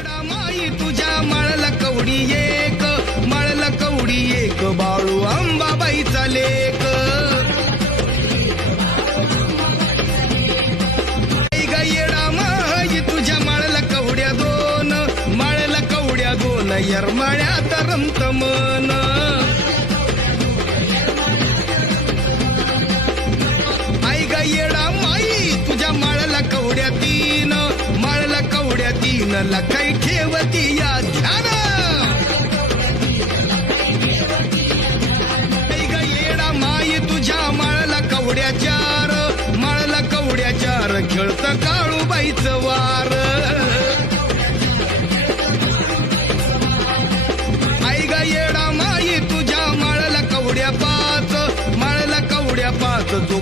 येडा माई तुझ्या मळल कवडी एक, मळल कवडी एक, बाळू अंबाबाईचा लेक. ग येडा माई तुझ्या मळल कवड्या दोन, मळल कवड्या दोन, येरमाळ्यात रमत मन. आई ग येडा माई तुझ्या मळल कवड्या तीन, मळल कवड्या तीन, लखाई ठेवती या ध्यान. आई ग येडा माई तुझ्या मळल कवड्या चार, मळल कवड्या चार, खेळत काळूबाईचं वार. आई ग येडा माई तुझ्या मळल कवड्या पाच, मळल कवड्या पाच, जो